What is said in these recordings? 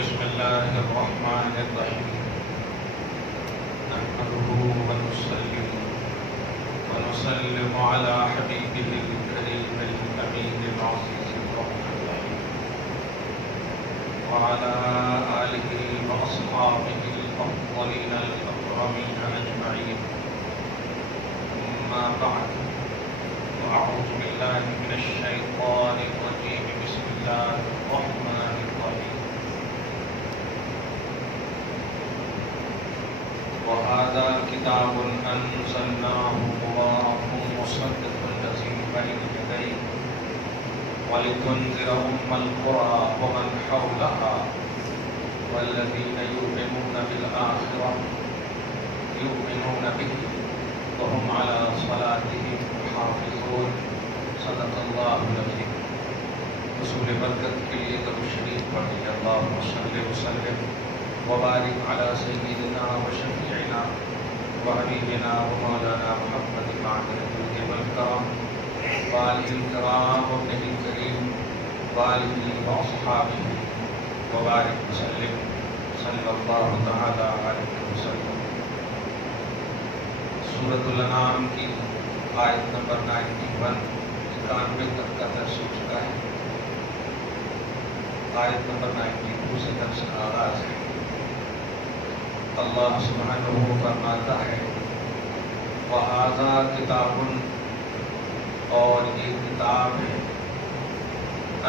بسم الله الرحمن الرحيم نحمده ونسلم على حبيبه الكريم الأمين العزيز الرحيم وعلى آله وأصحابه الأفضلين الأكرمين أجمعين. أما بعد، وأعوذ بالله من الشيطان الرجيم. بسم الله الرحمن الرحيم. وهذا كتاب أنزلناه مبارك مصدق الذي بين يديه ولتنذر أم القرى ومن حولها والذين يؤمنون بالآخرة يؤمنون به وهم على صلاتهم يحافظون. صدق الله العظيم. رسول برکت کے لیے درود شریف پڑھیے. اللهم صل وسلم وبارك على سيدنا وشفيعنا وحبيبنا ومولانا محمد معدن الجود والكرم وآله الكرام وابنه الكريم وآله وأصحابه وبارك وسلم صلى الله تعالى عليه وسلم. سورۃ الانعام کی آیت نمبر 91 تک کا درس ہو چکا ہے. آیت نمبر 92 سے درس کا آغاز ہے. اللہ سبحانہ فرماتا ہے وَهَذَا كِتَابٌ، اور یہ کتاب ہے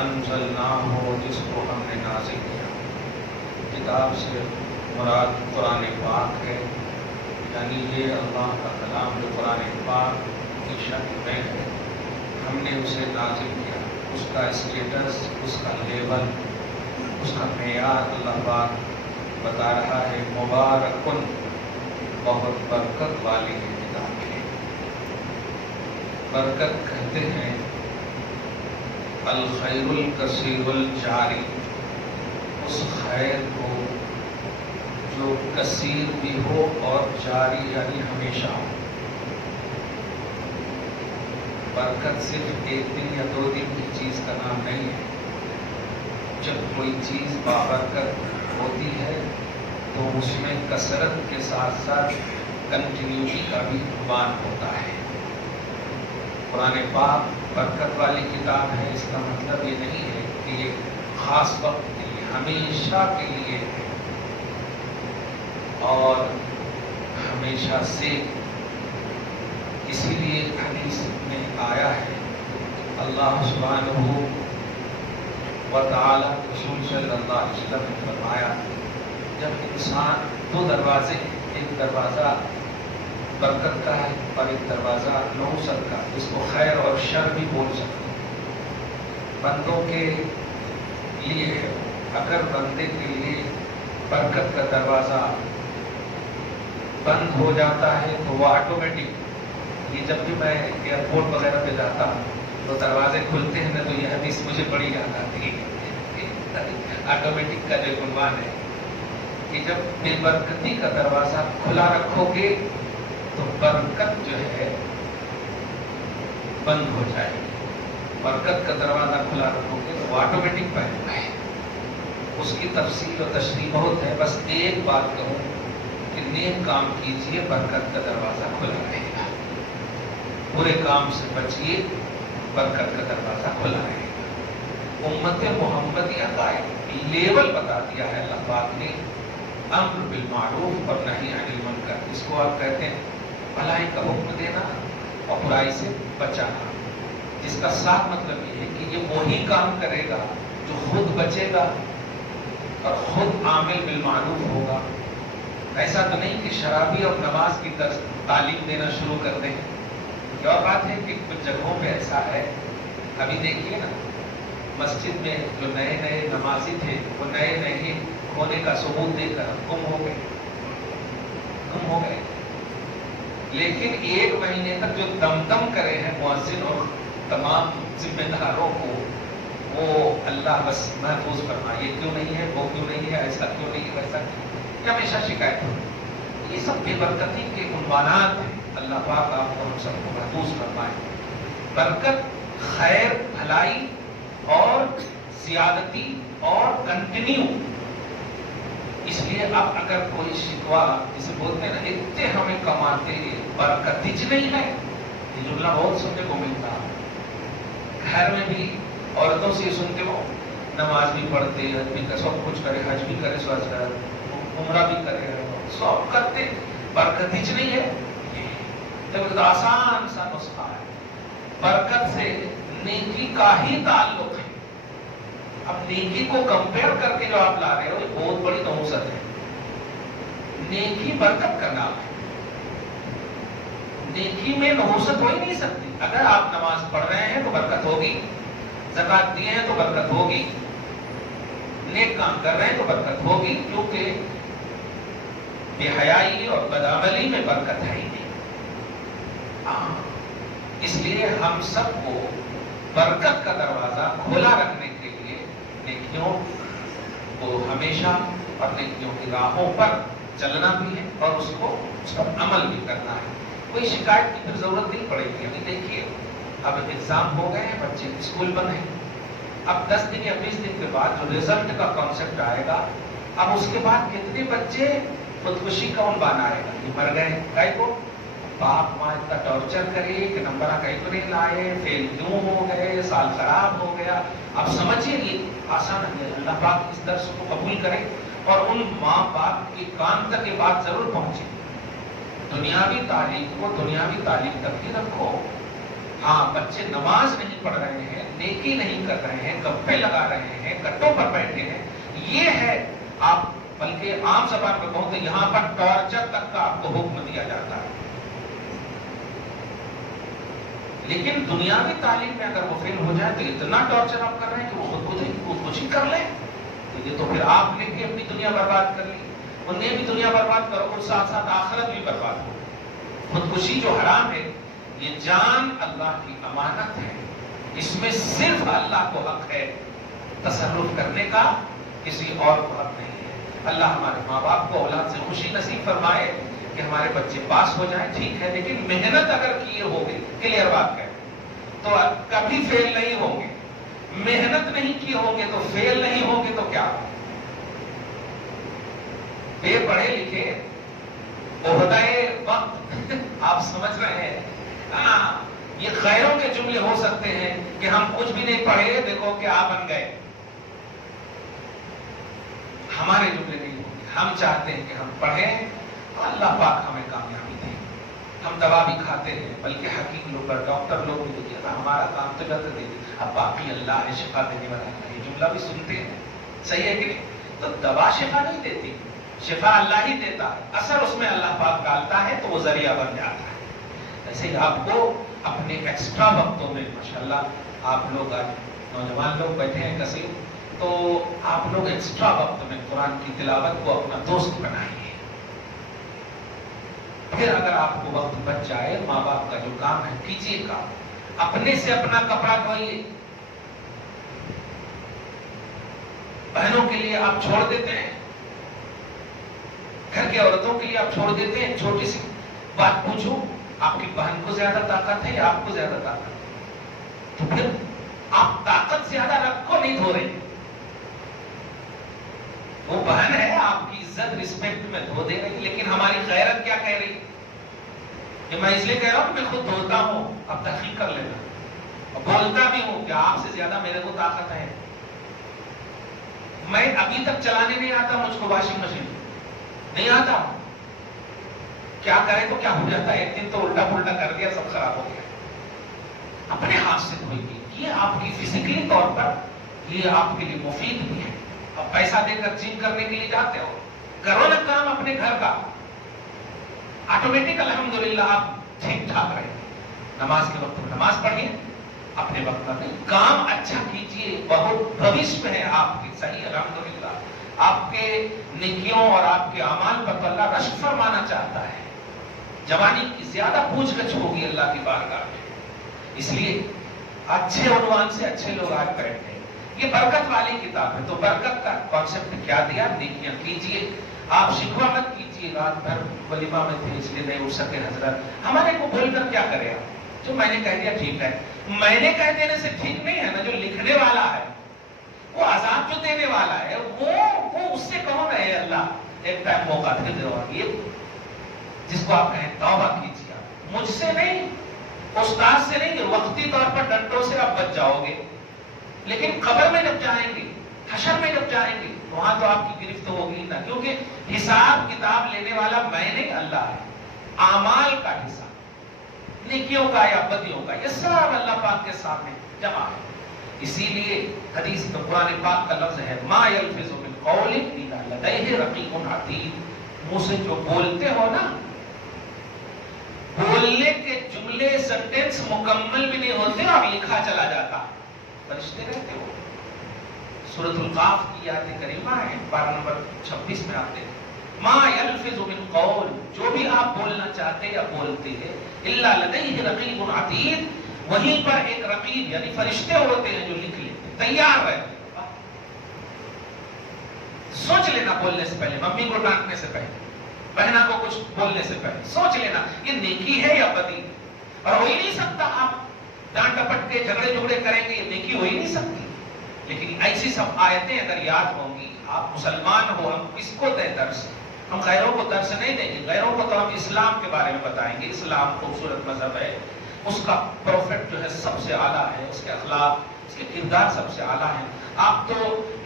انزلناہ، جس کو ہم نے نازل کیا. کتاب سے مراد قرآن پاک ہے، یعنی یہ اللہ کا کلام جو قرآن پاک کی شکل میں ہے، ہم نے اسے نازل کیا. اس کا اسٹیٹس، اس کا لیول، اس کا معیار اللہ پاک بتا رہا ہے. مبارکن، بہت برکت والی یہ کتاب ہے. برکت کہتے ہیں الخیر الکثیر الجاری، اس خیر کو جو کثیر بھی ہو اور جاری یعنی ہمیشہ ہو. برکت صرف ایک دن یا 2 دن کی چیز کا نام نہیں ہے. جب کوئی چیز بابرکت ہوتی ہے تو اس میں کثرت کے ساتھ ساتھ کنٹینیوٹی کا بھی عنوان ہوتا ہے. قرآن پاک برکت والی کتاب ہے، اس کا مطلب یہ نہیں ہے کہ یہ خاص وقت کے لیے، ہمیشہ کے لیے ہے اور ہمیشہ سے. اسی لیے حدیث میں آیا ہے اللہ سبحانہ وتعالی رسول صلی اللہ علیہ وسلم نے فرمایا جب انسان 2 دروازے، ایک دروازہ برکت کا ہے اور ایک دروازہ نحوست کا، اس کو خیر اور شر بھی بول سکتے ہیں. بندوں کے لیے اگر بندے کے لیے برکت کا دروازہ بند ہو جاتا ہے تو وہ آٹومیٹک، یہ جب بھی میں ایئرپورٹ وغیرہ پہ جاتا ہوں تو دروازے کھلتے ہیں نا، تو یہ حدیث مجھے بڑی یاد آتی ہے. آٹومیٹک کا جو عنوان ہے کہ جب بے برکتی کا دروازہ کھلا رکھو گے تو برکت جو ہے بند ہو جائے گی. برکت کا دروازہ کھلا رکھو گے تو وہ آٹومیٹک بند ہے. اس کی تفصیل و تشریح بہت ہے. بس ایک بات کہوں کہ نیک کام کیجئے، برکت کا دروازہ کھلا رہے گا. برے کام سے بچیے، برکت کا دروازہ کھلا رہے گا. امت محمدیہ کا لیول بتا دیا ہے اللہ پاک نے، امر بالمعروف اور نہی عن المنکر. اس کو آپ کہتے ہیں بھلائی کا حکم دینا اور برائی سے بچانا، جس کا صاف مطلب یہ ہے کہ یہ وہی کام کرے گا جو خود بچے گا اور خود عامل بالمعروف ہوگا. ایسا تو نہیں کہ شرابی اور نماز کی تعلیم دینا شروع کر دیں. یہ اور بات ہے کہ کچھ جگہوں پہ ایسا ہے. ابھی دیکھیے نا، مسجد میں جو نئے نئے نمازی تھے وہ نئے نئے ہونے کا ثبوت دے کر گم ہو گئے. لیکن 1 مہینے تک جو دم کرے ہیں مؤذن اور تمام ذمہ داروں کو، وہ اللہ بس محفوظ فرمائے. یہ کیوں نہیں ہے، وہ کیوں نہیں ہے، ایسا کیوں نہیں ہے، ویسا کیوں. یہ ہمیشہ شکایت ہو. یہ سب بے برکتی کے عنوانات ہیں. اللہ پاک آپ کو ہم سب کو محفوظ فرمائے. برکت، خیر، بھلائی اور زیادتی اور کنٹینیو اس لیے اب اگر کوئی شکوا جسے بولتے ہیں نا اتنے ہمیں کماتے برکت ہی نہیں ہے، یہ جملہ بہت سننے کو ملتا ہے گھر میں بھی عورتوں سے سنتے ہو، نماز بھی پڑھتے حج بھی سب کچھ کرے، حج بھی کرے سوچ عمرہ بھی کرے سب کرتے، برکت ہی نہیں ہے۔ یہ آسان سا نسخہ ہے، برکت سے نیکی کا ہی تعلق ہے۔ اب نیکی کو کمپیئر کر کے جو آپ لا رہے ہو یہ بہت بڑی نحوست ہے۔ نیکی برکت کا نام ہے، نیکی میں نحوست ہو ہی نہیں سکتی۔ اگر آپ نماز پڑھ رہے ہیں تو برکت ہوگی، زکات دیے ہیں تو برکت ہوگی، نیک کام کر رہے ہیں تو برکت ہوگی، کیونکہ بے حیائی اور بدعملی میں برکت ہے ہی نہیں۔ اس لیے ہم سب کو برکت کا دروازہ کھلا رکھنے کے لیے نیکیوں کو ہمیشہ اور نیکیوں کی راہوں پر چلنا بھی ہے اور اس پر عمل بھی کرنا ہے۔ کوئی شکایت کی پھر ضرورت نہیں پڑے گی۔ ابھی دیکھیے اب ایگزام ہو گئے ہیں، بچے اسکول بند ہیں، اب 10 دن یا 20 دن کے بعد جو رزلٹ کا کانسیپٹ آئے گا، اب اس کے بعد کتنے بچے خودکشی کا عنوان آئے گا، یہ مر گئے کئی کو، باپ ماں اتنا ٹارچر کرے کہ نمبر کئی کو نہیں لائے، فیل کیوں ہو گئے، سال خراب ہو گیا۔ اب سمجھیے یہ آسان ہے، اللہ پاک اس درس کو قبول کرے اور ان ماں باپ کے کان تک یہ بات ضرور پہنچے۔ دنیاوی تعلیم کو دنیاوی تعلیم تک ہی رکھو۔ ہاں بچے نماز نہیں پڑھ رہے ہیں، نیکی نہیں کر رہے ہیں، گپے لگا رہے ہیں، کٹوں پر بیٹھے ہیں، یہ ہے آپ بلکہ عام زبان میں کہوں تو یہاں پر ٹارچر تک کا آپ کو حکم دیا جاتا ہے۔ لیکن دنیاوی تعلیم میں اگر وہ فیل ہو جائے تو اتنا ٹارچر آپ کر رہے ہیں کہ وہ خودکشی کر لیں، یہ تو پھر آپ نے بھی اپنی دنیا برباد کر لی، انہیں بھی دنیا برباد کرو اور ساتھ ساتھ آخرت بھی برباد ہو۔ خودکشی جو حرام ہے، یہ جان اللہ کی امانت ہے، اس میں صرف اللہ کو حق ہے تصرف کرنے کا، کسی اور کو حق نہیں ہے۔ اللہ ہمارے ماں باپ کو اولاد سے خوشی نصیب فرمائے کہ ہمارے بچے پاس ہو جائیں، ٹھیک ہے، لیکن محنت اگر کیے ہوگے، کلیئر بات ہے، تو کبھی فیل نہیں ہوں گے۔ محنت نہیں کی ہوں گے تو فیل نہیں ہوں گے تو کیا؟ بے پڑھے لکھے عہدۂ وقت آپ سمجھ رہے ہیں، ہاں یہ غیروں کے جملے ہو سکتے ہیں کہ ہم کچھ بھی نہیں پڑھے، دیکھو کہ آپ بن گئے، ہمارے جملے نہیں ہوں گے۔ ہم چاہتے ہیں کہ ہم پڑھیں، اللہ پاک ہمیں کامیابی دے۔ ہم دوا بھی کھاتے ہیں، بلکہ حکیم لوگ اور ڈاکٹر لوگ بھی دیکھیے ہمارا کام تو جلد دے، اب باقی اللہ ہے شفا دینے والا ہے، یہ جملہ بھی سنتے ہیں، صحیح ہے کہ نہیں؟ تو دوا شفا نہیں دیتی، شفا اللہ ہی دیتا ہے، اثر اس میں اللہ پاک ڈالتا ہے تو وہ ذریعہ بن جاتا ہے۔ ایسے ہی آپ کو اپنے ایکسٹرا وقتوں میں ماشاءاللہ آپ لوگ آج نوجوان لوگ بیٹھے ہیں کثیر، تو آپ لوگ ایکسٹرا وقت میں قرآن کی تلاوت کو اپنا دوست بنائیے۔ پھر اگر آپ کو وقت بچ جائے، ماں باپ کا جو کام ہے کیجیے کام، اپنے سے اپنا کپڑا دھوئیے۔ بہنوں کے لیے آپ چھوڑ دیتے ہیں، گھر کی عورتوں کے لیے آپ چھوڑ دیتے ہیں، چھوٹی سی بات پوچھو، آپ کی بہن کو زیادہ طاقت ہے یا آپ کو زیادہ طاقت ہے؟ تو پھر آپ طاقت زیادہ رکھ کو نہیں دھو رہے، وہ بہن ہے، آپ کی عزت رسپیکٹ میں دھو دے رہی، لیکن ہماری غیرت کیا کہہ رہی کہ میں اس لیے کہہ رہا ہوں کہ میں خود دھوتا ہوں، اب تحقیق کر لینا، اور بولتا بھی ہوں کہ آپ سے زیادہ میرے کو طاقت ہے، میں ابھی تک چلانے نہیں آتا مجھ کو واشنگ مشین، نہیں آتا، کیا کرے تو کیا ہو جاتا ہے، ایک دن تو الٹا پلٹا کر دیا، سب خراب ہو گیا۔ اپنے ہاتھ سے دھوئیے، یہ آپ کی فزیکلی طور پر یہ آپ کے لیے مفید بھی ہے۔ اب پیسہ دے کر جم کرنے کے لیے جاتے ہو، کرو نا کام اپنے گھر کا، آٹومیٹک الحمدللہ آپ ٹھیک ٹھاک رہے۔ نماز کے وقت میں نماز پڑھیے، اپنے وقت میں کام اچھا کیجیے، بہت بھوش میں ہے آپ کی، صحیح الحمدللہ آپ کے نیکیوں اور آپ کے اعمال پر اللہ رشک فرمانا چاہتا ہے۔ جوانی کی زیادہ پوچھ گچھ ہوگی اللہ کی بارگاہ میں، اس لیے اچھے عنوان سے اچھے لوگ آج بیٹھتے ہیں۔ یہ برکت والی کتاب ہے، تو برکت کا کانسیپٹ کیا دیا؟ نیکیاں کیجیے، آپ شکوہ مت کیجیے رات بھر ولیمہ میں تھے اس لیے نہیں اٹھ سکے حضرت، ہمارے کو بول کر کیا کرے آپ؟ جو میں نے کہہ دیا ٹھیک ہے، میں نے کہہ دینے سے ٹھیک نہیں ہے نا، جو لکھنے والا ہے وہ عذاب جو دینے والا ہے وہ اس سے کہو نا اے اللہ ایک ٹائم موقع دے دو، یہ جس کو آپ کہیں توبہ کیجیے، مجھ سے نہیں، استاد سے نہیں، وقتی طور پر ڈنڈوں سے آپ بچ جاؤ گے، لیکن قبر میں جب جائیں گے، حشر میں جب جائیں گے، وہاں تو آپ کی گرفت ہوگی نا، کیونکہ حساب کتاب لینے والا میں نہیں، اللہ ہے۔ اعمال کا حساب، نیکیوں کا یا بدیوں کا، یہ سب اللہ پاک کے سامنے جمع ہے۔ اسی لیے حدیث میں قرآن پاک کا لفظ ہے ما یلفظ من قول الا لدیہ رقیب عتید، منہ سے جو بولتے ہو نا، بولنے کے جملے سینٹنس مکمل بھی نہیں ہوتے اور لکھا چلا جاتا، فرشتے رہتے ہو۔ سورۃ القاف کی آیت کریمہ ہے 12 نمبر 26 میں آتے ہیں ما یلفظ من قول، جو بھی آپ بولنا چاہتے یا بولتے ہیں، الا لدیہ رقیب عتید، وہیں پر ایک رقیب یعنی فرشتے ہوتے ہیں جو لکھ لیتے ہیں، تیار رہتے ہیں۔ سوچ لینا بولنے سے پہلے، ممی کو ڈانٹنے سے پہلے، بہنا کو کچھ بولنے سے پہلے سوچ لینا یہ نیکی ہے یا بدی، اور ہو ہی نہیں سکتا آپ ڈانٹ ڈپٹ کے جھگڑے جھگڑے کریں گے، یہ نیکی ہو ہی نہیں سکتی۔ لیکن ایسی سب آیتیں اگر یاد ہوں گی، آپ مسلمان ہو، ہم کس کو دیں درس؟ ہم غیروں کو درس نہیں دیں گے، غیروں کو تو ہم اسلام کے بارے میں بتائیں گے، اسلام خوبصورت مذہب ہے، اس کا پروفٹ جو ہے سب سے اعلیٰ ہے، اس کے اخلاق، اس کے کردار سب سے اعلیٰ ہیں۔ آپ تو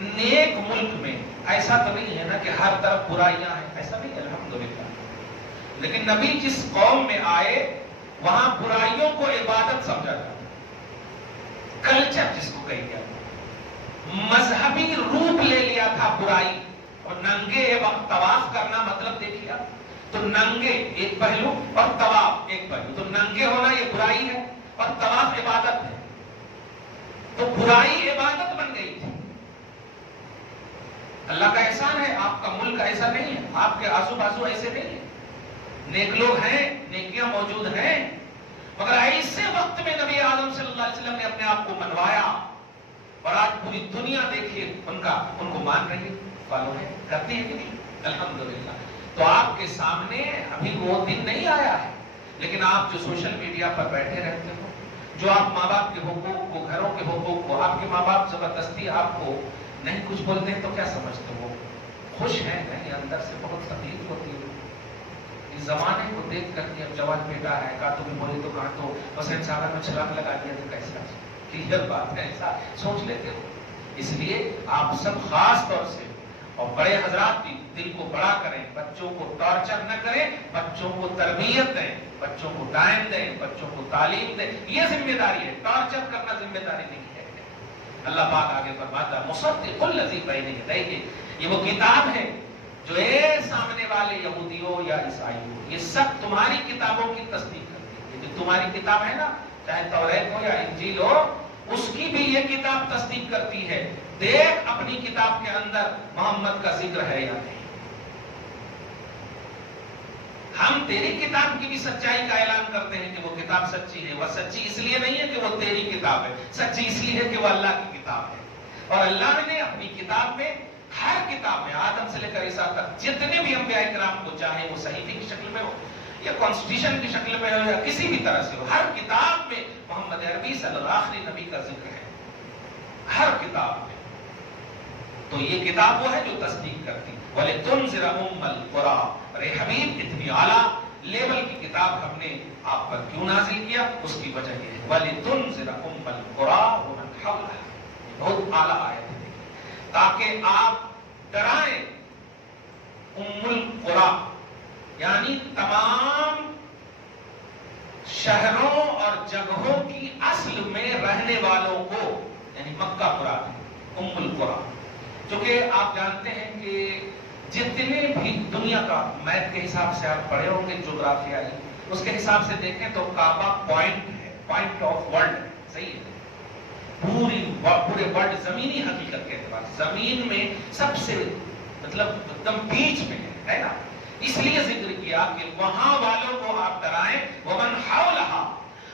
نیک ملک میں ایسا تو نہیں ہے نا کہ ہر طرف برائیاں ہیں، ایسا نہیں ہے الحمدللہ، لیکن نبی جس قوم میں آئے وہاں برائیوں کو عبادت سمجھا جاتا، کلچر جس کو کہی گیا، مذہبی روپ لے لیا تھا برائی، اور ننگے وقت طواف کرنا مطلب دیکھیے تو ننگے ایک پہلو اور طواف ایک پہلو، تو ننگے ہونا یہ برائی ہے اور طواف عبادت ہے، تو برائی عبادت بن گئی تھی۔ اللہ کا احسان ہے، آپ کا ملک ایسا نہیں ہے، آپ کے آزو بازو ایسے نہیں ہے، نیک لوگ ہیں، نیکیاں موجود ہیں، مگر ایسے وقت میں نبی اعظم صلی اللہ علیہ وسلم نے اپنے آپ کو منوایا، اور آج پوری دنیا دیکھیے ان کو مان رہی ہے، فالو ہے، کرتی ہے کہ نہیں؟ الحمدللہ۔ تو آپ کے سامنے ابھی وہ دن نہیں آیا ہے، لیکن آپ جو سوشل میڈیا پر بیٹھے رہتے ہو، جو آپ ماں باپ کے حقوق کو، گھروں کے حقوق کو، آپ کے ماں باپ زبردستی آپ کو نہیں کچھ بولتے ہیں تو کیا سمجھتے ہو؟ خوش ہیں نہیں؟ اندر سے بہت تکلیف ہوتی ہے اس زمانے کو دیکھ کر کے۔ اب جوان بیٹا ہے، کہا تو بھی بولے تو کہاں تو حسین ساگر میں چھلانگ لگا دیا تو کیسا کلیئر بات ہے، ایسا سوچ لیتے ہو۔ اس لیے آپ سب خاص طور سے اور بڑے حضرات بھی دل کو بڑا کریں، بچوں کو ٹارچر نہ کریں، بچوں کو تربیت دیں، بچوں کو ٹائم دیں، بچوں کو تعلیم دیں، یہ ذمہ داری ہے، ٹارچر کرنا ذمہ داری نہیں ہے۔ اللہ پاک آگے فرماتا ہے مصدق الذی بین یدیہ، یہ وہ کتاب ہے جو سامنے والے یہودیوں یا عیسائیوں، یہ سب تمہاری کتابوں کی تصدیق کرتی ہے۔ جو تمہاری کتاب ہے نا، چاہے توریت ہو یا انجیل ہو، اس کی بھی یہ کتاب تصدیق کرتی ہے، دیکھ اپنی کتاب کے اندر محمد کا ذکر ہے یا نہیں۔ ہم تیری کتاب کی بھی سچائی کا اعلان کرتے ہیں کہ وہ کتاب سچی ہے، وہ سچی اس لیے نہیں ہے کہ وہ تیری کتاب ہے، سچی اس لیے ہے کہ وہ اللہ کی کتاب ہے۔ اور اللہ نے اپنی کتاب میں، ہر کتاب میں، آدم سے لے کر عیسیٰ تک جتنے بھی انبیاء کرام کو، چاہے وہ صحیفے کی شکل میں ہو یا کانسٹیٹیوشن کی شکل میں ہو یا کسی بھی طرح سے ہو، ہر کتاب میں محمد عربی صلی اللہ علیہ نبی کا ذکر ہے، ہر کتاب میں۔ تو یہ کتاب وہ ہے جو تصدیق کرتی ہے۔ وَلِتُنْذِرَ أُمَّ الْقُرَىٰ، ارے حبیب اتنی اعلیٰ لیول کی کتاب ہم نے آپ پر کیوں نازل کیا؟ اس کی وجہ یہ ہے وَلِتُنْذِرَ أُمَّ الْقُرَىٰ وَمَنْ حَوْلَهَا، بہت اعلیٰ آیت ہے، تاکہ آپ ڈرائیں ام القریٰ یعنی تمام شہروں اور جگہوں کی اصل میں رہنے والوں کو، یعنی مکہ مراد ہے ام القریٰ۔ چونکہ آپ جانتے ہیں کہ جتنے بھی دنیا کا میپ کے حساب سے آپ پڑھے ہوں گے جغرافیائی، اس کے حساب سے دیکھیں تو کعبہ پوائنٹ ہے، پوائنٹ آف ورلڈ ہے، صحیح ہے، پورے ورلڈ زمینی حقیقت کے اعتبار زمین میں سب سے مطلب ایک دم بیچ میں ہے نا، اس لیے ذکر کیا کہ وہاں والوں کو آپ ڈرائیں، ومن حولہا،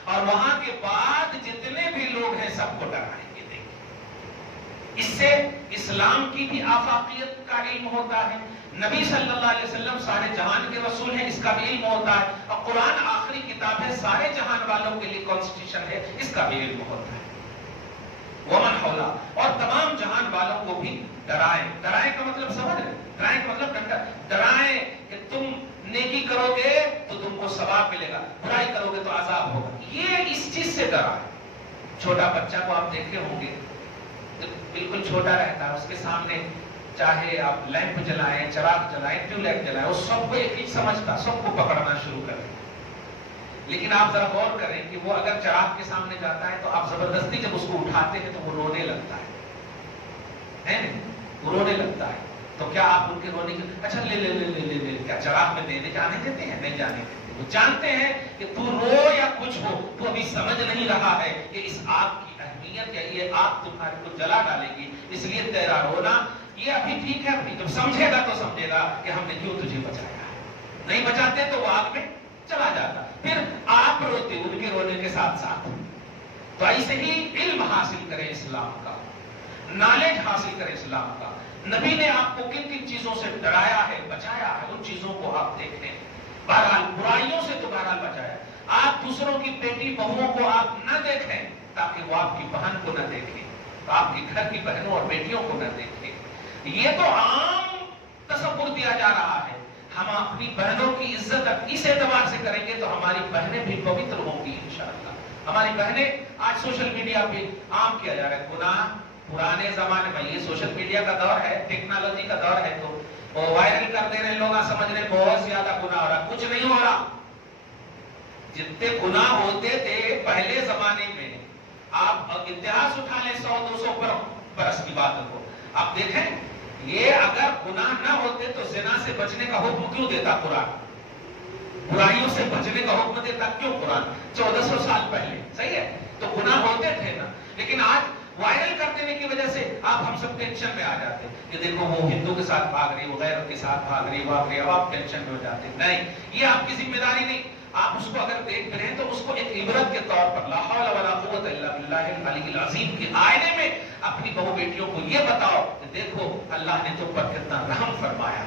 اور وہاں کے بعد جتنے بھی لوگ ہیں سب کو ڈرائیں۔ یہ دیکھیں، اس سے اسلام کی بھی آفاقیت کا علم ہوتا ہے، نبی صلی اللہ علیہ وسلم سارے جہان کے رسول ہیں، اس کا بھی علم ہوتا ہے، اور قرآن آخری کتاب ہے، سارے جہان والوں کے لیے کانسٹیٹیوشن ہے، اس کا بھی علم ہوتا ہے۔ ومن حولا، اور تمام جہان والوں کو بھی ڈرائیں. ڈرائیں کا مطلب سمجھ رہے؟ ڈرائیں کا مطلب ڈرائیں کہ تم نیکی کرو گے تو تم کو ثواب ملے گا، برائی کرو گے تو عذاب ہوگا. یہ اس چیز سے ڈرا ہے. چھوٹا بچہ کو آپ دیکھے ہوں گے، بالکل چھوٹا رہتا ہے، اس کے سامنے چاہے آپ لیمپ جلائیں، چراغ جلائیں، ٹیوب لائٹ جلائیں، وہ سب کو ایک ہی سمجھتا، سب کو پکڑنا شروع کر دے. لیکن آپ ذرا غور کریں کہ وہ اگر چراغ کے سامنے جاتا ہے تو آپ زبردستی جب اس کو اٹھاتے ہیں تو وہ رونے لگتا ہے وہ رونے لگتا ہے. تو کیا آپ ان کے رونے کی اچھا لے لے لے لے لے لے کیا چراغ میں دینے جانے دیتے ہیں؟ نہیں جانے دیتے. وہ جانتے ہیں کہ تو رو یا کچھ ہو، تو ابھی سمجھ نہیں رہا ہے کہ اس آگ کی اہمیت، یا یہ آگ تمہارے کو جلا ڈالے گی، اس لیے تیرا رونا یہ ابھی ٹھیک ہے. ابھی جب سمجھے گا تو سمجھے گا کہ ہم نے کیوں تجھے بچایا ہے. نہیں بچاتے تو وہ آگ میں چلا جاتا. پھر آپ روتے ان کے رونے کے ساتھ ساتھ. تو ایسے ہی علم حاصل کریں اسلام کا، نالج حاصل کریں اسلام کا. نبی نے آپ کو کن کن چیزوں سے ڈرایا ہے، بچایا ہے، ان چیزوں کو آپ دیکھیں. بہرحال برائیوں سے تو بہرحال بچایا. آپ دوسروں کی بیٹی بہوؤں کو آپ نہ دیکھیں تاکہ وہ آپ کی بہن کو نہ دیکھیں، آپ کے گھر کی بہنوں اور بیٹیوں کو نہ دیکھیں. یہ تو عام تصور دیا جا رہا ہے. ہم اپنی بہنوں کی عزت اس اعتبار سے کریں گے تو ہماری بہنیں بھی پوتر ہوں گی انشاءاللہ. ہماری بہنیں آج سوشل میڈیا پہ عام کیا جا رہا ہے گناہ. پرانے زمانے میں یہ سوشل میڈیا کا دور ہے، ٹیکنالوجی کا دور ہے، تو وائرل کر دے رہے لوگ، سمجھ رہے بہت زیادہ گناہ ہو رہا. کچھ نہیں ہو رہا. جتنے گناہ ہوتے تھے پہلے زمانے میں، آپ اتہاس اٹھا لیں 100-200 برس کی بات کو، آپ دیکھیں یہ اگر گناہ نہ ہوتے تو زنا سے بچنے کا حکم کیوں دیتا قرآن؟ برائیوں سے بچنے کا حکم دیتا کیوں قرآن 1400 سال پہلے؟ صحیح ہے. تو گناہ ہوتے تھے نا. لیکن آج وائرل کر دینے کی وجہ سے آپ ہم سب ٹینشن میں آ جاتے کہ دیکھو وہ ہندو کے ساتھ بھاگ رہی، وہ غیرت کے ساتھ بھاگ رہی، اب آپ ٹینشن میں ہو جاتے. نہیں، یہ آپ کی ذمہ داری نہیں. آپ اس کو اگر دیکھ رہے ہیں تو اس کو ایک عبرت کے طور پر لا حول ولا قوت الا باللہ العلی العظیم کے آئینے میں اپنی بہو بیٹیوں کو یہ بتاؤ کہ دیکھو اللہ نے تم پر کتنا رحم فرمایا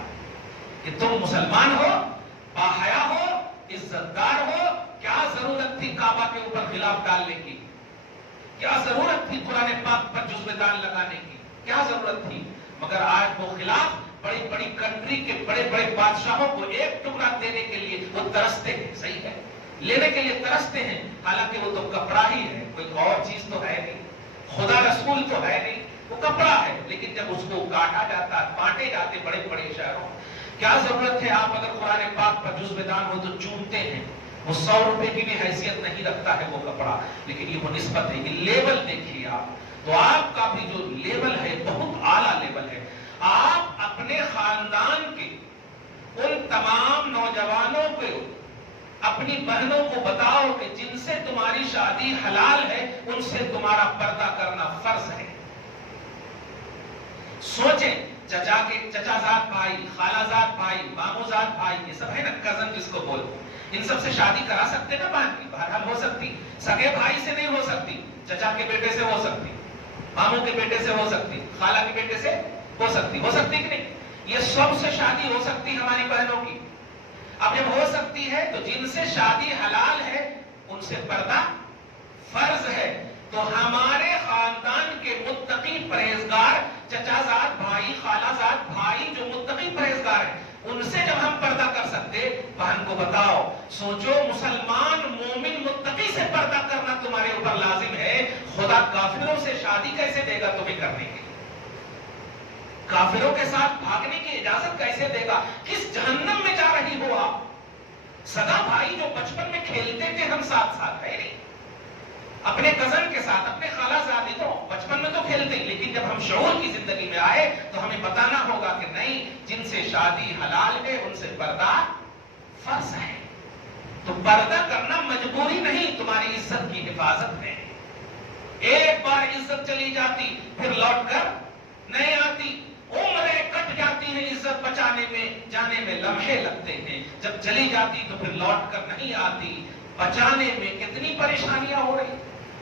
کہ تم مسلمان ہو، باحیا ہو، عزت دار ہو. کیا ضرورت تھی کعبہ کے اوپر غلاف ڈالنے کی؟ کیا ضرورت تھی قرآن پاک پر جزو دان لگانے کی؟ کیا ضرورت تھی؟ مگر آج وہ خلاف بڑی بڑی کنٹری کے بڑے بڑے بادشاہوں کو ایک ٹکڑا دینے کے لیے وہ ترستے ہیں. صحیح ہے، لینے کے لیے ترستے ہیں. حالانکہ وہ تو کپڑا ہی ہے، کوئی اور چیز تو ہے نہیں، خدا رسول تو ہے نہیں، وہ کپڑا ہے. لیکن جب اس کو کاٹا جاتا، بانٹے جاتے بڑے بڑے شہروں، کیا ضرورت ہے؟ آپ اگر قرآن پاک پر جزو دان ہو تو چومتے ہیں. وہ 100 روپے کی بھی حیثیت نہیں رکھتا ہے وہ کپڑا. لیکن یہ وہ نسبت ہے، یہ لیول دیکھیے آپ. تو آپ کا بھی جو لیول ہے بہت اعلیٰ لیول ہے. آپ اپنے خاندان کے ان تمام نوجوانوں کو، اپنی بہنوں کو بتاؤ کہ جن سے تمہاری شادی حلال ہے ان سے تمہارا پردہ کرنا فرض ہے. سوچیں، چچا زاد بھائی، خالہ زاد بھائی، مامو زاد بھائی، یہ سب ہے نا کزن جس کو بولتے ہیں، ان سب سے شادی کرا سکتے نا بہن کی؟ بہرحال ہو سکتی. سگے بھائی سے نہیں ہو سکتی، چچا کے بیٹے سے ہو سکتی، ماموں کے بیٹے سے ہو سکتی، خالہ کے بیٹے سے ہو سکتی کہ نہیں؟ یہ سب سے شادی ہو سکتی ہماری بہنوں کی. اب جب ہو سکتی ہے تو جن سے شادی حلال ہے ان سے پردہ فرض ہے. تو ہمارے خاندان کے متقی پرہیزگار چچا زاد بھائی، خالہ زاد بھائی جو متقی پرہیزگار ہیں، ان سے جب ہم پردہ کر سکتے، بہن کو بتاؤ. سوچو، مسلمان مومن متقی سے پردہ کرنا تمہارے اوپر لازم ہے. خدا کافروں سے شادی کیسے دے گا تمہیں کرنے کی؟ کافروں کے ساتھ بھاگنے کی اجازت کیسے دے گا؟ کس جہنم میں جا رہی ہو آپ؟ سگا بھائی جو بچپن میں کھیلتے تھے ہم ساتھ ساتھ، ہے نہیں؟ اپنے کزن کے ساتھ، اپنے خالہ زادی تو بچپن میں تو کھیلتے، لیکن جب ہم شعور کی زندگی میں آئے تو ہمیں بتانا ہوگا کہ نہیں، جن سے شادی حلال ہے ان سے پردہ فرض ہے. تو پردہ کرنا مجبوری نہیں، تمہاری عزت کی حفاظت ہے. ایک بار عزت چلی جاتی پھر لوٹ کر نہیں آتی. عمریں کٹ جاتی ہیں عزت بچانے میں، جانے میں لمحے لگتے ہیں. جب چلی جاتی تو پھر لوٹ کر نہیں آتی. بچانے میں کتنی پریشانیاں ہو رہی.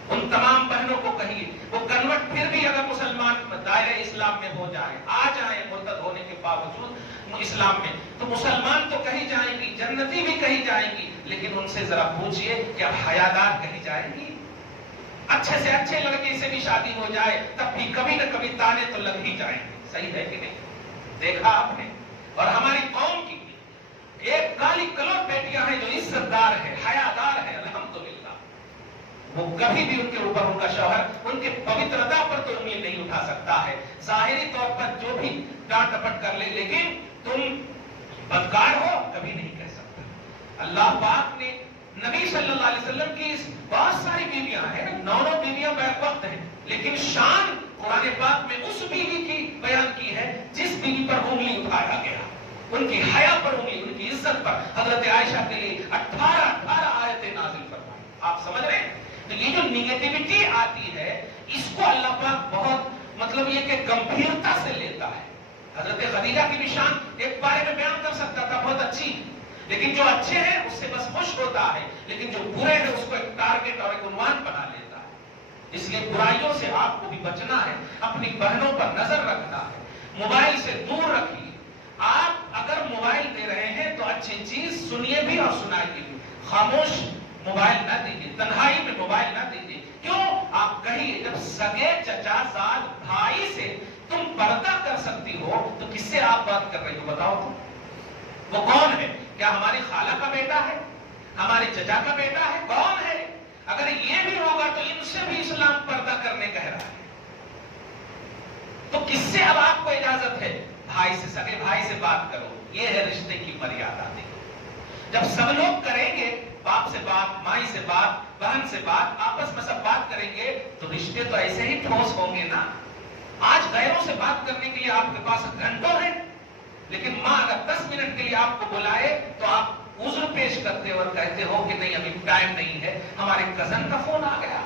ان تمام بہنوں کو کہیے وہ کنورٹ پھر بھی اگر مسلمان دائرہ اسلام میں ہو جائے، آ جائیں مرتد ہونے کے باوجود اسلام میں، تو مسلمان تو کہی جائیں گی، جنتی بھی کہی جائیں گی. لیکن ان سے ذرا پوچھئے کہ اب حیادار کہی جائیں گی؟ اچھے سے اچھے لڑکے سے بھی شادی ہو جائے تب بھی کبھی نہ کبھی تانے تو لگ ہی جائیں گے. صحیح ہے کہ نہیں؟ دیکھا آپ نے. اور ہماری قوم کی ایک کالی کلوٹ بیٹیاں ہیں جو عزت دار ہے، حیادار ہے، الحمدللہ. وہ کبھی بھی ان کے اوپر ان کا شوہر ان کے پوترتا پر تو انگلی نہیں اٹھا سکتا ہے. ظاہری طور پر جو بھی ڈانٹ ڈپٹ کر لے، لیکن تم بدکار ہو کبھی نہیں کہہ سکتا. اللہ پاک نے نبی صلی اللہ علیہ وسلم کی بہت ساری بیویاں ہیں، 9 بیویاں بیک وقت ہیں، لیکن شان قرآن پاک میں اس بیوی کی بیان کی ہے جس بیوی پر انگلی اٹھایا گیا، ان کی حیا پر انگلی، ان کی عزت پر. حضرت عائشہ کے لیے 18 آیتیں نازل فرمائی. آپ سمجھ رہے ہیں؟ تو یہ جو نیگیٹیوٹی آتی ہے اس کو اللہ پاک بہت مطلب یہ کہ گمبھیرتا سے لیتا ہے. حضرت خدیجہ کی بھی شان ایک بارے میں بیان کر سکتا تھا، بہت اچھی، لیکن جو اچھے ہیں اس سے بس خوش ہوتا ہے، لیکن جو برے ہیں اس کو ایک ٹارگٹ اور ایک عنوان بنا لیتا ہے. اس لیے برائیوں سے آپ کو بھی بچنا ہے، اپنی بہنوں پر نظر رکھنا ہے، موبائل سے دور رکھیے. آپ اگر موبائل دے رہے ہیں تو اچھی چیز سنیے بھی اور سنائیے بھی. خاموش موبائل نہ دیجیے، تنہائی میں موبائل نہ دیجیے. کیوں؟ آپ کہیں جب سگے چچا زاد بھائی سے تم پردہ کر سکتی ہو تو کس سے آپ بات کر رہی ہو بتاؤ تو؟ وہ کون ہے؟ کیا ہماری خالہ کا بیٹا ہے؟ ہمارے چچا کا بیٹا ہے؟ کون ہے؟ اگر یہ بھی ہوگا تو ان سے بھی اسلام پردہ کرنے کہہ رہا ہے. تو کس سے اب آپ کو اجازت ہے؟ بھائی سے، سگے بھائی سے بات کرو. یہ ہے رشتے کی مریادا. جب سب لوگ کریں گے، باپ سے بات، مائی سے بات، بہن سے بات، آپس میں سب بات کریں گے تو رشتے تو ایسے ہی ٹھوس ہوں گے نا. آج غیروں سے بات کرنے کے لیے آپ کے پاس گھنٹوں ہیں، لیکن ماں اگر 10 منٹ کے لیے آپ کو بلائے تو آپ عذر پیش کرتے اور کہتے ہو کہ نہیں ابھی ٹائم نہیں ہے، ہمارے کزن کا فون آ گیا.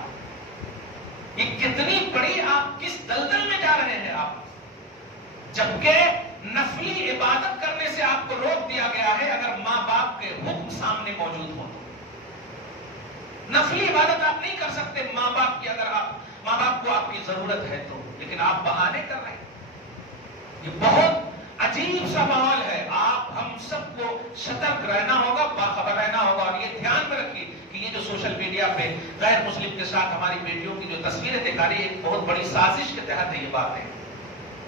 یہ کتنی بڑی آپ کس دلدل میں جا رہے ہیں آپ، جبکہ نفلی عبادت کرنے سے آپ کو روک دیا گیا ہے اگر ماں باپ کے حکم سامنے موجود ہو. نفلی عبادت آپ نہیں کر سکتے ماں باپ کی، اگر آپ ماں باپ کو آپ کی ضرورت ہے تو، لیکن آپ بہانے کر رہے ہیں. یہ بہت عجیب سا ماحول ہے. آپ ہم سب کو سترک رہنا ہوگا، باخبر رہنا ہوگا. اور یہ دھیان میں رکھیے کہ یہ جو سوشل میڈیا پہ غیر مسلم کے ساتھ ہماری بیٹیوں کی جو تصویریں دکھا رہی ہے ایک بہت بڑی سازش کے تحت ہے یہ باتیں.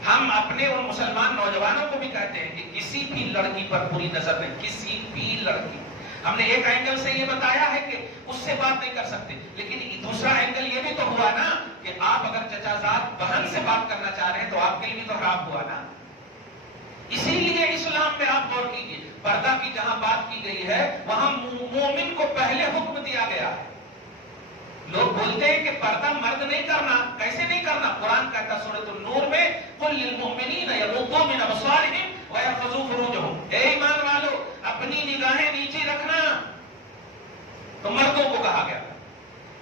ہم اپنے ان مسلمان نوجوانوں کو بھی کہتے ہیں کہ کسی بھی لڑکی پر بری نظر نہیں، کسی بھی لڑکی. ہم نے ایک اینگل سے یہ بتایا ہے کہ اس سے بات نہیں کر سکتے، لیکن دوسرا اینگل یہ بھی تو ہوا نا کہ آپ اگر چچا زاد بہن سے بات کرنا چاہ رہے ہیں تو آپ کے لیے بھی تو حرام ہوا نا. اسی لیے اسلام میں آپ غور کیجیے، پردہ کی جہاں بات کی گئی ہے وہاں مومن کو پہلے حکم دیا گیا ہے. لوگ بولتے ہیں کہ پردہ مرد نہیں کرنا. کیسے نہیں کرنا؟ قرآن کہتا سورۃ النور میں قل للمؤمنین یغضوا من ابصارہم ویحفظوا فروجہم. اے ایمان والو اپنی نگاہیں نیچے رکھنا. تو مردوں کو کہا گیا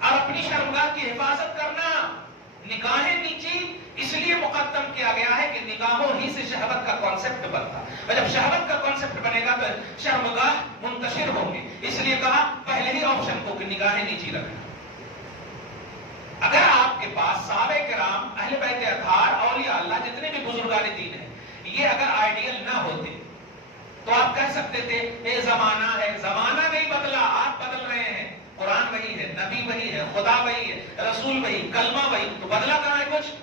اور اپنی شرمگاہ کی حفاظت کرنا. نگاہیں نیچی اس لیے مقدم کیا گیا ہے کہ نگاہوں ہی سے شہوت کا کانسیپٹ بنتا، اور جب شہوت کا کانسیپٹ بنے گا تو شرمگاہ منتشر ہوں گے. اس لیے کہا پہلے ہی آپشن کو کہ نگاہیں نیچی رکھنا. اگر آپ کے پاس صحابہ کرام، اہل بیت اطہار، اولیاء اللہ، جتنے بھی بزرگان دین ہیں، یہ اگر آئیڈیل نہ ہوتے تو آپ کہہ سکتے تھے یہ زمانہ ہے. زمانہ نہیں بدلا، آپ بدل رہے ہیں. قرآن وہی ہے، نبی وہی ہے، خدا وہی ہے، رسول وہی، کلمہ وہی. تو بدلا کہاں ہے کچھ؟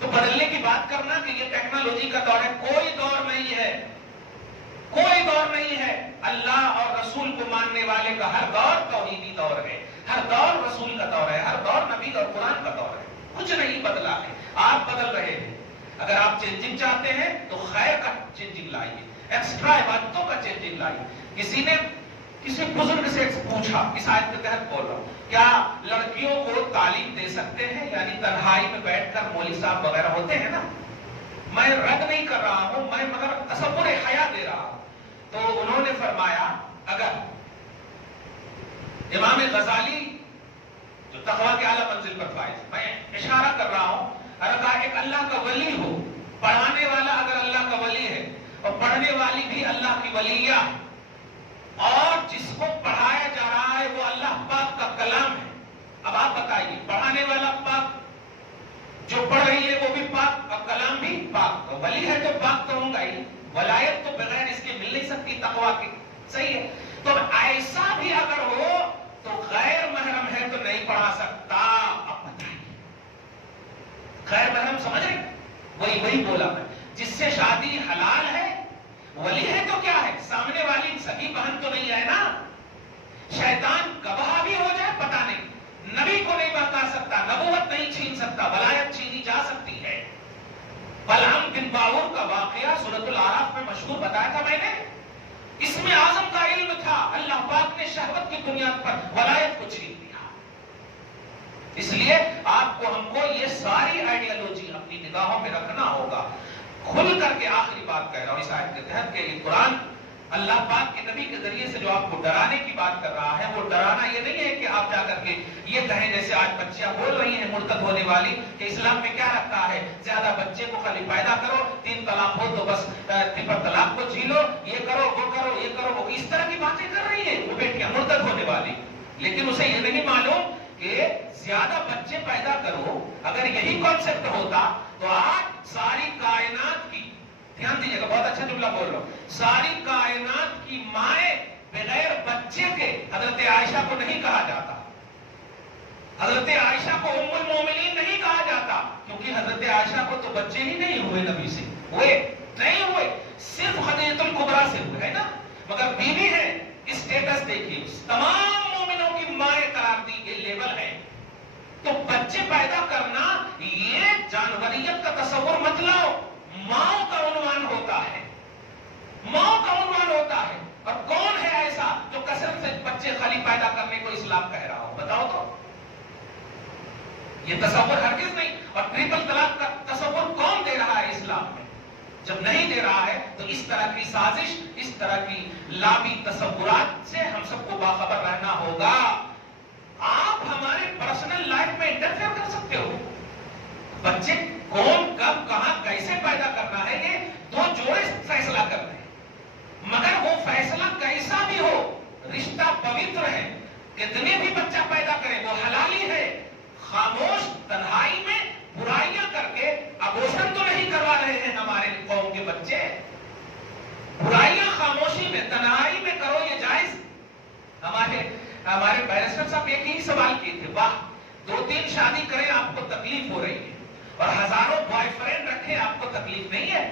تو بدلنے کی بات کرنا کہ یہ ٹیکنالوجی کا دور ہے. کوئی دور نہیں ہے، کوئی دور نہیں ہے. اللہ اور رسول کو ماننے والے کا ہر دور توحیدی دور ہے، ہر دور رسول کا دور ہے، ہر دور نبی اور قرآن کا دور ہے. کچھ نہیں بدلا ہے، آپ بدل رہے ہیں. اگر آپ چینجنگ چاہتے ہیں تو خیر کا چینجنگ لائیے، ایکسٹرا عبادتوں کا چینجنگ لائیے. کسی نے کسی بزرگ سے پوچھا، اس آیت کے تحت بول رہا ہوں، کیا لڑکیوں کو تعلیم دے سکتے ہیں؟ یعنی تنہائی میں بیٹھ کر مولوی صاحب وغیرہ ہوتے ہیں نا، میں رد نہیں کر رہا ہوں، میں مگر تصور حیا دے رہا ہوں. تو انہوں نے فرمایا اگر امام غزالی جو تقویٰ کے اعلیٰ منزل پر فائز، میں اشارہ کر رہا ہوں، اگر ایک اللہ کا ولی ہو، پڑھانے والا اگر اللہ کا ولی ہے اور پڑھنے والی بھی اللہ کی ولیہ، اور جس کو پڑھایا جا رہا ہے وہ اللہ پاک کا کلام ہے. اب آپ بتائیے، پڑھانے والا پاک، جو پڑھ رہی ہے وہ بھی پاک اور کلام بھی پاک، ولی ہے تو پاک تو ہوگا ہی. ولایت تو بغیر اس کے مل نہیں سکتی تقویٰ کی. صحیح ہے. تو ایسا بھی اگر ہو تو غیر محرم ہے تو نہیں نہیں پڑھا سکتا. اب بتائیے خیر بہن سمجھ رہے؟ وہی بولا میں، جس سے شادی حلال ہے ولی ہے تو کیا ہے، سامنے والی سگی بہن تو نہیں ہے نا. شیطان گواہ بھی ہو جائے پتہ نہیں، نبی کو نہیں بتا سکتا، نبوت نہیں چھین سکتا، ولایت چھینی جا سکتی ہے. بلعام بن باور کا واقعہ سورۃ الاعراف میں مشہور بتایا تھا میں نے. اس میں اعظم کا علم تھا، اللہ پاک نے شہوت کی بنیاد پر ولایت کو چھین دیا. اس لیے آپ کو ہم کو یہ ساری آئیڈیالوجی اپنی نگاہوں میں رکھنا ہوگا. کھل کر کے آخری بات کہہ رہا ہوں اس آیت کے تحت کہ یہ قرآن اللہ پاک کے نبی کے ذریعے سے جو آپ کو ڈرانے کی بات کر رہا ہے، وہ ڈرانا یہ نہیں ہے کہ آپ جا کر کے یہ کہیں جیسے آج بچیاں بول رہی ہیں مرتد ہونے والی کہ اسلام میں کیا رکھا ہے، زیادہ بچے کو خالی پیدا کرو، 3 طلاق ہو تو بس ٹرپل طلاق کو جھیلو، یہ کرو وہ کرو یہ کرو وہ، اس طرح کی باتیں کر رہی ہیں وہ بیٹیاں مرتد ہونے والی. لیکن اسے یہ نہیں معلوم کہ زیادہ بچے پیدا کرو، اگر یہی کانسیپٹ ہوتا تو آج ساری کائنات کی، دھیان دیجیے گا بہت اچھا جملہ بول رہا ہوں، ساری کائنات کی مائیں بغیر بچے کے حضرت عائشہ کو نہیں کہا جاتا. حضرت عائشہ کو ام المومنین نہیں کہا جاتا کیونکہ حضرت عائشہ کو تو بچے ہی نہیں ہوئے، نبی سے نہیں ہوئے، صرف خدیجہ الکبریٰ سے ہوئے ہے نا، مگر بیوی ہے. اسٹیٹس دیکھیے، تمام مومنوں کی مائیں قرار دی گئی، لیول ہے. تو بچے پیدا کرنا یہ جانوریت کا تصور مت لاؤ، ماں کا عنوان ہوتا ہے، ماں کا عنوان ہوتا ہے. اور کون ہے ایسا جو کثرت سے بچے خالی پیدا کرنے کو اسلام کہہ رہا ہو، بتاؤ تو. یہ تصور ہرگز نہیں. اور ٹرپل طلاق کا تصور کون دے رہا ہے اسلام میں؟ جب نہیں دے رہا ہے تو اس طرح کی سازش، اس طرح کی لابی تصورات سے ہم سب کو باخبر رہنا ہوگا. آپ ہمارے پرسنل لائف میں انٹرفیئر کر سکتے ہو. بچے کون کب کہاں کیسے پیدا کرنا ہے یہ 2 جوڑے فیصلہ کرتے ہیں، مگر وہ فیصلہ کیسا بھی ہو، رشتہ پوتر ہے. کتنے بھی بچہ پیدا کرے وہ حلالی ہے. خاموش تنہائی میں برائیاں کر کے ابورشن تو نہیں کروا رہے ہیں ہمارے قوم کے بچے. برائیاں خاموشی میں تنہائی میں کرو، یہ جائز. ہمارے بیرسٹر صاحب ایک ہی سوال کیے تھے، واہ 2-3 شادی کریں آپ کو تکلیف ہو رہی ہے اور ہزاروں بوائے فرینڈ رکھیں آپ کو تکلیف نہیں ہے.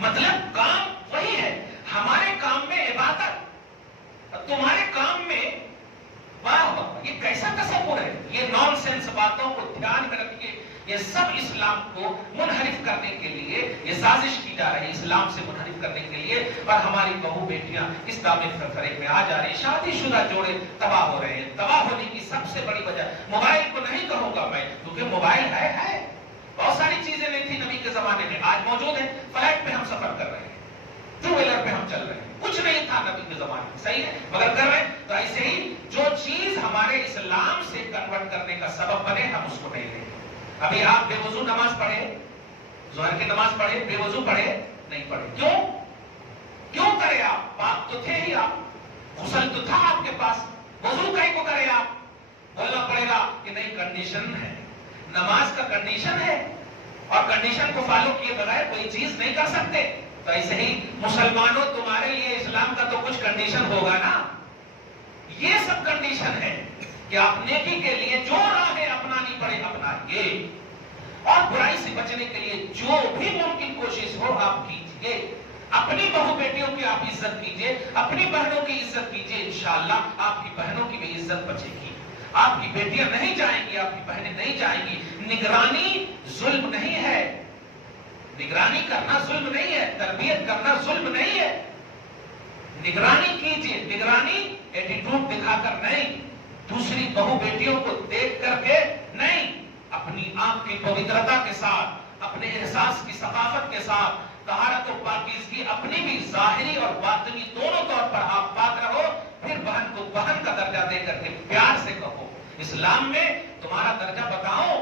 مطلب کام وہی ہے. ہمارے کام میں عبادت، تمہارے کام میں واہ واہ. یہ کیسا تصور ہے؟ یہ نان سینس باتوں کو دھیان میں رکھیے. یہ سب اسلام کو منحرف کرنے کے لیے یہ سازش کی جا رہی ہے، اسلام سے منحرف کرنے کے لیے. اور ہماری بہو بیٹیاں اس دامن فریب میں آ جا رہی ہیں. شادی شدہ جوڑے تباہ ہو رہے ہیں. تباہ ہونے کی سب سے بڑی وجہ موبائل کو نہیں کہوں گا میں، کیونکہ موبائل ہے. بہت ساری چیزیں نہیں تھی نبی کے زمانے میں، آج موجود ہیں. فلائٹ پہ ہم سفر کر رہے ہیں، 2 ویلر پہ ہم چل رہے ہیں. کچھ نہیں تھا نبی کے زمانے میں، صحیح ہے، مگر کر رہے ہیں. تو ایسے ہی جو چیز ہمارے اسلام سے کنورٹ کرنے کا سبب بنے ہم اس کو نہیں لیں. ابھی آپ بے وضو نماز پڑھے، ظہر کی نماز پڑھے، بے وضو پڑھے نہیں پڑھے. کیوں کرے آپ؟ پاک تو تھے ہی آپ، غسل تو تھا آپ کے پاس، وضو کہیں کو کرے آپ؟ بولنا پڑے گا کہ نہیں کنڈیشن ہے، نماز کا کنڈیشن ہے اور کنڈیشن کو فالو کیے بغیر کوئی چیز نہیں کر سکتے. تو ایسے ہی مسلمانوں تمہارے لیے اسلام کا تو کچھ کنڈیشن ہوگا نا. یہ سب کنڈیشن ہے کہ آپ نیکی کے لیے جو راہیں اپنانی پڑے اپنائیے، اور برائی سے بچنے کے لیے جو بھی ممکن کوشش ہو آپ کیجیے. اپنی بہو بیٹیوں کی آپ عزت کیجیے، اپنی بہنوں کی عزت کیجیے. انشاءاللہ آپ کی بہنوں کی بھی عزت بچے گی. آپ کی بیٹیاں نہیں جائیں گی، آپ کی بہنیں نہیں جائیں گی. نگرانی ظلم نہیں ہے، نگرانی کرنا ظلم نہیں ہے، تربیت کرنا ظلم نہیں ہے. نگرانی کیجیے، نگرانی ایٹیٹیوڈ دکھا کر نہیں، دوسری بہو بیٹیوں کو دیکھ کر کے نہیں، اپنی آنکھ کی پوترتا کے ساتھ، اپنے احساس کی ثقافت کے ساتھ، طہارت و پاکیزگی اپنی بھی ظاہری اور باطنی دونوں طور پر آپ پاک رہو. پھر بہن کو بہن کا درجہ دے کر کے پیار سے کہو. اسلام میں تمہارا درجہ بتاؤ.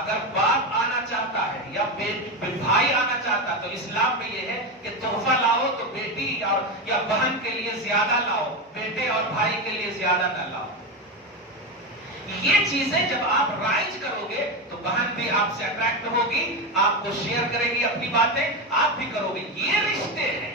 اگر باپ آنا چاہتا ہے یا بھائی آنا چاہتا ہے تو اسلام میں یہ ہے کہ تحفہ لاؤ تو بیٹی یا بہن کے لیے زیادہ لاؤ، بیٹے اور بھائی کے لیے زیادہ نہ لاؤ. یہ چیزیں جب آپ رائج کرو گے تو بہن بھی آپ سے اٹریکٹ ہوگی، آپ کو شیئر کرے گی اپنی باتیں، آپ بھی کرو گے. یہ رشتے ہیں.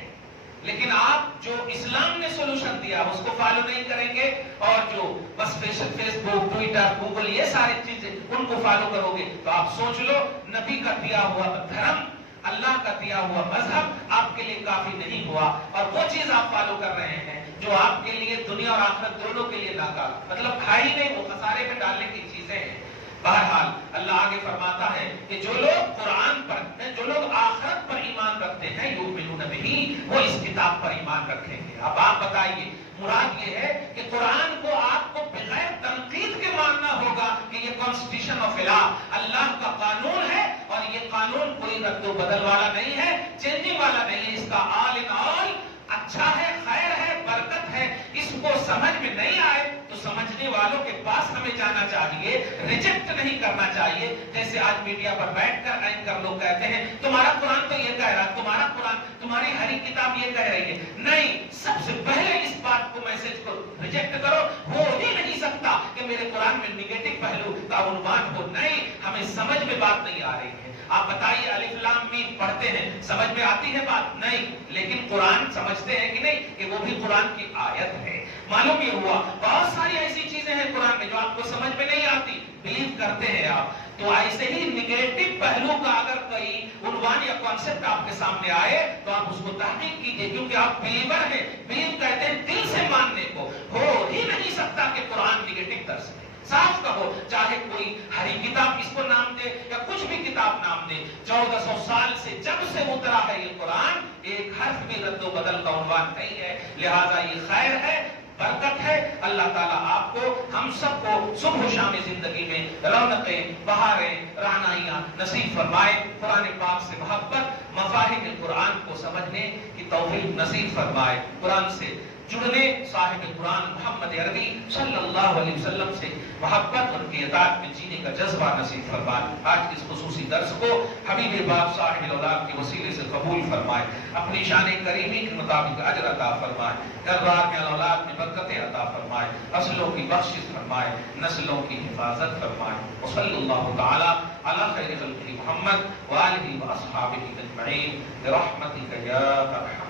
لیکن آپ جو اسلام نے سولوشن دیا اس کو فالو نہیں کریں گے، اور جو بس فیس بک، ٹویٹر، گوگل، یہ ساری چیزیں ان کو فالو کرو گے تو آپ سوچ لو نبی کا دیا ہوا دھرم، اللہ کا دیا ہوا مذہب آپ کے لیے کافی نہیں ہوا، اور وہ چیز آپ فالو کر رہے ہیں جو آپ کے لیے دنیا اور آخرت دونوں کے لیے ناکار، مطلب کھائی نہیں، وہ خسارے میں ڈالنے کی چیزیں ہیں۔ بہرحال اللہ آگے فرماتا ہے کہ جو لوگ قرآن پر، جو لوگ آخرت پر ایمان رکھتے ہیں، یؤمنون بہ، وہ اس کتاب پر ایمان رکھیں گے۔ اب آپ بتائیے، مراد یہ ہے کہ قرآن کو آپ کو بغیر تنقید کے ماننا ہوگا کہ یہ کانسٹیٹیوشن آف الہ، اللہ کا قانون ہے، اور یہ قانون کوئی رد و بدل والا نہیں ہے، چینجنگ والا نہیں ہے، اس کا آل ان آل اچھا ہے، خیر ہے، برکت ہے۔ اس کو سمجھ میں نہیں آئے تو سمجھنے والوں کے پاس ہمیں جانا چاہیے، ریجیکٹ نہیں کرنا چاہیے۔ جیسے آج میڈیا پر بیٹھ کر اینکر لوگ کہتے ہیں تمہارا قرآن تو یہ کہہ رہا، تمہارا قرآن، تمہاری ہری کتاب یہ کہہ رہی ہے۔ نہیں، سب سے پہلے اس بات کو، میسج کو ریجیکٹ کرو۔ ہو ہی نہیں سکتا کہ میرے قرآن میں نیگیٹو پہلو کا عنوان ہو، نہیں، ہمیں سمجھ میں بات نہیں آ رہی ہے۔ آپ بتائیے الف لام میم پڑھتے ہیں، سمجھ میں آتی ہے بات؟ نہیں، لیکن قرآن سمجھتے ہیں کہ نہیں کہ وہ بھی قرآن کی آیت ہے۔ معلوم یہ ہوا بہت ساری ایسی چیزیں ہیں قرآن میں جو آپ کو سمجھ میں نہیں آتی، بلیو کرتے ہیں آپ۔ تو ایسے ہی نگیٹو پہلو کا اگر کوئی عنوان یا کانسیپٹ آپ کے سامنے آئے تو آپ اس کو تحقیق کیجئے، کیونکہ آپ بلیور ہیں۔ بلیو کہتے ہیں دل سے ماننے کو، ہو ہی نہیں سکتا کہ قرآن نگیٹو طرز میں، صاف کہو، چاہے کوئی ہری کتاب اس کو نام دے یا کچھ بھی کتاب نام دے، 1400 سال سے جب سے اترا ہے یہ قرآن، ایک حرف بھی رد و بدل کا عنوان نہیں ہے، لہذا یہ خیر ہے، برکت ہے۔ اللہ تعالیٰ آپ کو، ہم سب کو صبح و شام زندگی میں رونقیں، بہاریں، رعنائیاں نصیب فرمائے، قرآن پاک سے محبت، مفاہیم قرآن کو سمجھنے کی توفیق نصیب فرمائے، قرآن سے جڑنے، صاحب قرآن محمد عربی صلی اللہ علیہ وسلم سے محبت، ان کی اطاعت میں جینے کا جذبہ نصیب فرمائے۔ آج اس خصوصی درس کو حبیب باپ صاحب الاولاد کے وسیلے سے قبول فرمائے، اپنی شان کریمی کے مطابق اجر عطا فرمائے، گھر میں اولاد میں برکتیں عطا فرمائے، فصلوں کی بخشش فرمائے، نسلوں کی حفاظت فرمائے۔ وصلی اللہ تعالی علی خیر خلقہ محمد وآلہ واصحابہ اجمعین برحمتک یا ارحم